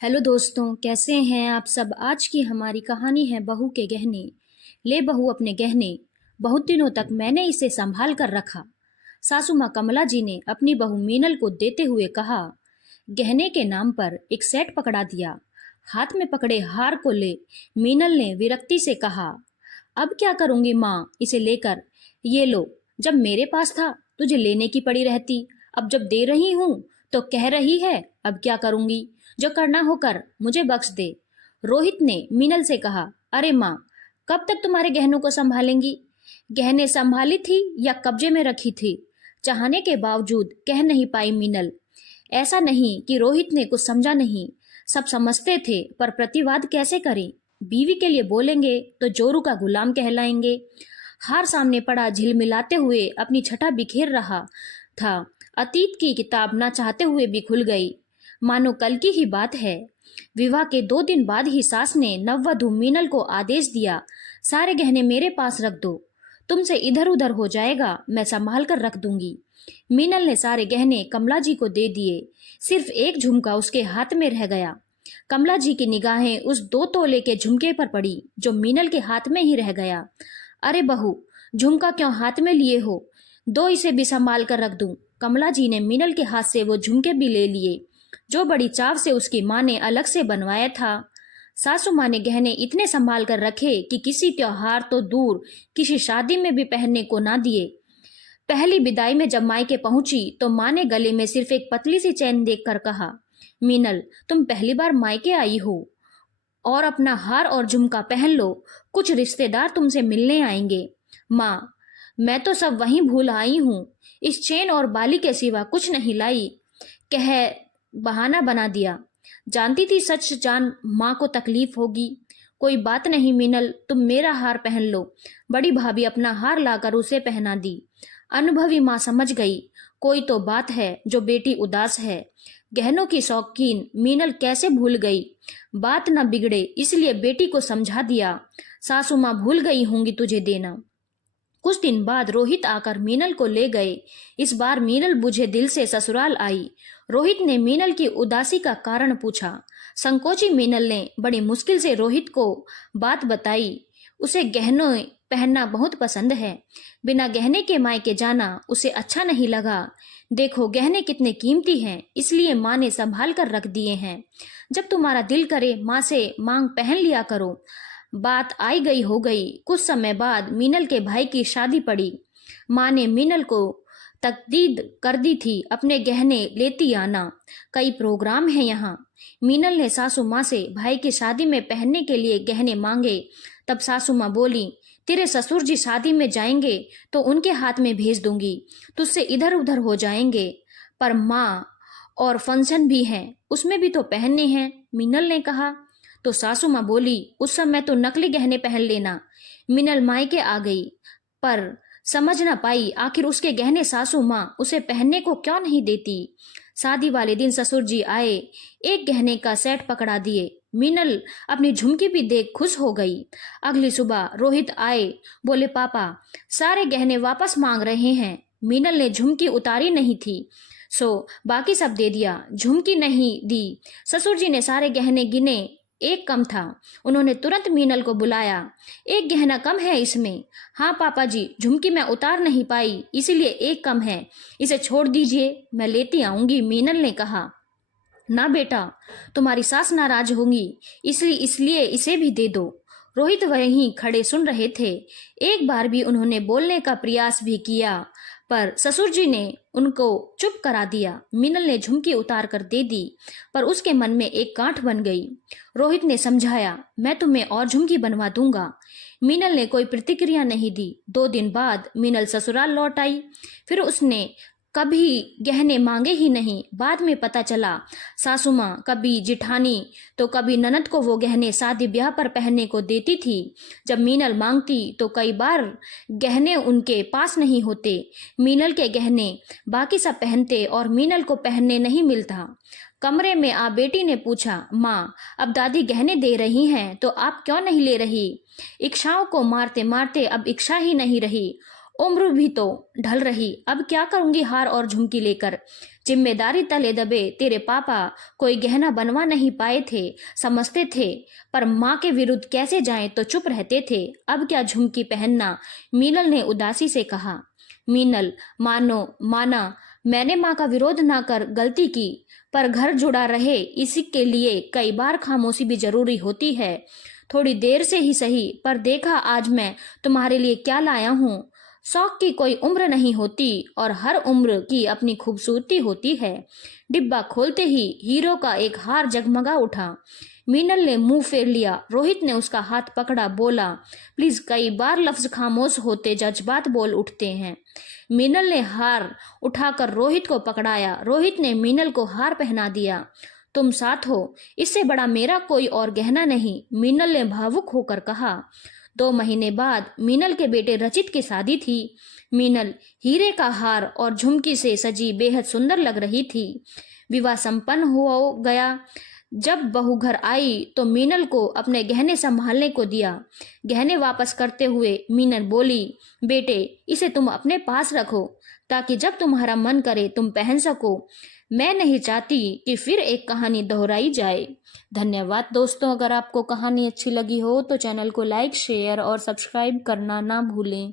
Hello दोस्तों, कैसे हैं आप सब। आज की हमारी कहानी है बहू के गहने। ले बहू अपने गहने, बहुत दिनों तक मैंने इसे संभाल कर रखा। सासू माँ कमला जी ने अपनी बहू मीनल को देते हुए कहा। गहने के नाम पर एक सेट पकड़ा दिया। हाथ में पकड़े हार को ले मीनल ने विरक्ति से कहा, अब क्या करूंगी माँ इसे लेकर। ये लो, जब मेरे पास था तुझे लेने की पड़ी रहती, अब जब दे रही हूं तो कह रही है अब क्या करूंगी। जो करना हो कर, मुझे बख्श दे। रोहित ने मीनल से कहा, अरे माँ, कब तक तुम्हारे गहनों को संभालेंगी। गहने संभाली थी या कब्जे में रखी थी, चाहने के बावजूद कह नहीं पाई मीनल। ऐसा नहीं कि रोहित ने कुछ समझा नहीं, सब समझते थे, पर प्रतिवाद कैसे करें। बीवी के लिए बोलेंगे तो जोरू का गुलाम कहलाएंगे। हार सामने पड़ा झिलमिलाते हुए अपनी छटा बिखेर रहा था। अतीत की किताब ना चाहते हुए भी खुल गई, मानो कल की ही बात है। विवाह के 2 दिन बाद ही सास ने नववधु मीनल को आदेश दिया, सारे गहने मेरे पास रख दो, तुमसे इधर उधर हो जाएगा मैं संभाल कर रख दूंगी। मीनल ने सारे गहने कमला जी को दे दिए। सिर्फ एक झुमका उसके हाथ में रह गया। कमला जी की निगाहें उस 2 तोले के झुमके पर पड़ी जो मीनल के हाथ में ही रह गया। अरे बहू, झुमका क्यों हाथ में लिए हो, दो इसे भी संभाल कर रख दूं। कमला जी ने मीनल के हाथ से वो झुमके भी ले लिए जो बड़ी चाव से उसकी माँ ने अलग से बनवाया था। सासू माँ ने गहने इतने संभाल कर रखे कि किसी त्योहार तो दूर, किसी शादी में भी पहनने को ना दिए। पहली विदाई में जब मायके पहुंची तो माँ ने गले में सिर्फ एक पतली सी चैन देखकर कहा, मीनल, तुम पहली बार मायके आई हो और अपना हार और झुमका पहन लो, कुछ रिश्तेदार तुमसे मिलने आएंगे। माँ, मैं तो सब वहीं भूल आई हूँ, इस चेन और बाली के सिवा कुछ नहीं लाई, कह बहाना बना दिया। जानती थी सच जान माँ को तकलीफ होगी। कोई बात नहीं मीनल, तुम मेरा हार पहन लो। बड़ी भाभी अपना हार लाकर उसे पहना दी। अनुभवी माँ समझ गई, कोई तो बात है जो बेटी उदास है। गहनों की शौकीन मीनल कैसे भूल गई। बात न बिगड़े इसलिए बेटी को समझा दिया, सासू माँ भूल गई होंगी तुझे देना। कुछ दिन बाद रोहित आकर मीनल को ले गए। इस बार मीनल बुझे दिल से ससुराल आई। रोहित ने मीनल की उदासी का कारण पूछा। संकोची मीनल ने बड़ी मुश्किल से रोहित को बात बताई। उसे गहनों पहनना बहुत पसंद है, बिना गहने के मायके जाना उसे अच्छा नहीं लगा। देखो गहने कितने कीमती हैं, इसलिए माँ ने संभाल कर रख दिए हैं। जब तुम्हारा दिल करे माँ से मांग पहन लिया करो। बात आई गई हो गई। कुछ समय बाद मीनल के भाई की शादी पड़ी। माँ ने मीनल को तकदीद कर दी थी, अपने गहने लेती आना, कई प्रोग्राम हैं यहाँ। मीनल ने सासू माँ से भाई की शादी में पहनने के लिए गहने मांगे। तब सासू माँ बोली, तेरे ससुर जी शादी में जाएंगे तो उनके हाथ में भेज दूंगी, तुझसे इधर उधर हो जाएंगे। पर माँ, और फंक्शन भी हैं, उसमें भी तो पहनने हैं, मीनल ने कहा। तो सासू माँ बोली, उस समय तो नकली गहने पहन लेना। मीनल मायके आ गई, पर समझ ना पाई आखिर उसके गहने सासू माँ उसे पहनने को क्यों नहीं देती। शादी वाले दिन ससुर जी आए, एक गहने का सेट पकड़ा दिए। मीनल अपनी झुमकी भी देख खुश हो गई। अगली सुबह रोहित आए, बोले, पापा सारे गहने वापस मांग रहे हैं। मीनल ने झुमकी उतारी नहीं थी, सो बाकी सब दे दिया। झुमकी नहीं दी। ससुर जी ने सारे गहने गिने, एक कम था। उन्होंने तुरंत मीनल को बुलाया, एक गहना कम है इसमें। हाँ पापा जी, झुमकी मैं उतार नहीं पाई, इसीलिए एक कम है, इसे छोड़ दीजिए, मैं लेती आऊंगी, मीनल ने कहा। ना बेटा, तुम्हारी सास नाराज होंगी, इसलिए इसे भी दे दो। रोहित वहीं खड़े सुन रहे थे। एक बार भी उन्होंने बोलने का प्रयास भी किया, पर ससुर जी ने उनको चुप करा दिया। मीनल ने झुमकी उतार कर दे दी, पर उसके मन में एक गांठ बन गई। रोहित ने समझाया, मैं तुम्हें और झुमकी बनवा दूंगा। मीनल ने कोई प्रतिक्रिया नहीं दी। 2 दिन बाद मीनल ससुराल लौट आई। फिर उसने कभी गहने मांगे ही नहीं। बाद में पता चला सासू माँ कभी जिठानी तो कभी ननद को वो गहने शादी ब्याह पर पहनने को देती थी। जब मीनल मांगती तो कई बार गहने उनके पास नहीं होते। मीनल के गहने बाकी सब पहनते और मीनल को पहनने नहीं मिलता। कमरे में आ बेटी ने पूछा, माँ, अब दादी गहने दे रही हैं तो आप क्यों नहीं ले रही। इच्छाओं को मारते मारते अब इच्छा ही नहीं रही। उम्र भी तो ढल रही, अब क्या करूंगी हार और झुमकी लेकर। जिम्मेदारी तले दबे तेरे पापा कोई गहना बनवा नहीं पाए थे, समझते थे पर माँ के विरुद्ध कैसे जाएं तो चुप रहते थे। अब क्या झुमकी पहनना, मीनल ने उदासी से कहा। मीनल, माना मैंने माँ का विरोध ना कर गलती की, पर घर जुड़ा रहे इसी के लिए कई बार खामोशी भी जरूरी होती है। थोड़ी देर से ही सही, पर देखा आज मैं तुम्हारे लिए क्या लाया हूँ। शौक की कोई उम्र नहीं होती और हर उम्र की अपनी खूबसूरती होती है। डिब्बा खोलते ही हीरो का एक हार जगमगा उठा। मीनल ने मुंह फेर लिया। रोहित ने उसका हाथ पकड़ा, बोला, प्लीज। कई बार लफ्ज खामोश होते जज्बात बोल उठते हैं। मीनल ने हार उठाकर रोहित को पकड़ाया। रोहित ने मीनल को हार पहना दिया। तुम साथ हो, इससे बड़ा मेरा कोई और गहना नहीं, मीनल ने भावुक होकर कहा। 2 महीने बाद मीनल के बेटे रचित की शादी थी। मीनल हीरे का हार और झुमकी से सजी बेहद सुंदर लग रही थी। विवाह संपन्न हो गया। जब बहू घर आई तो मीनल को अपने गहने संभालने को दिया। गहने वापस करते हुए मीनल बोली, बेटे इसे तुम अपने पास रखो ताकि जब तुम्हारा मन करे तुम पहन सको। मैं नहीं चाहती कि फिर एक कहानी दोहराई जाए। धन्यवाद दोस्तों। अगर आपको कहानी अच्छी लगी हो तो चैनल को लाइक, शेयर और सब्सक्राइब करना ना भूलें।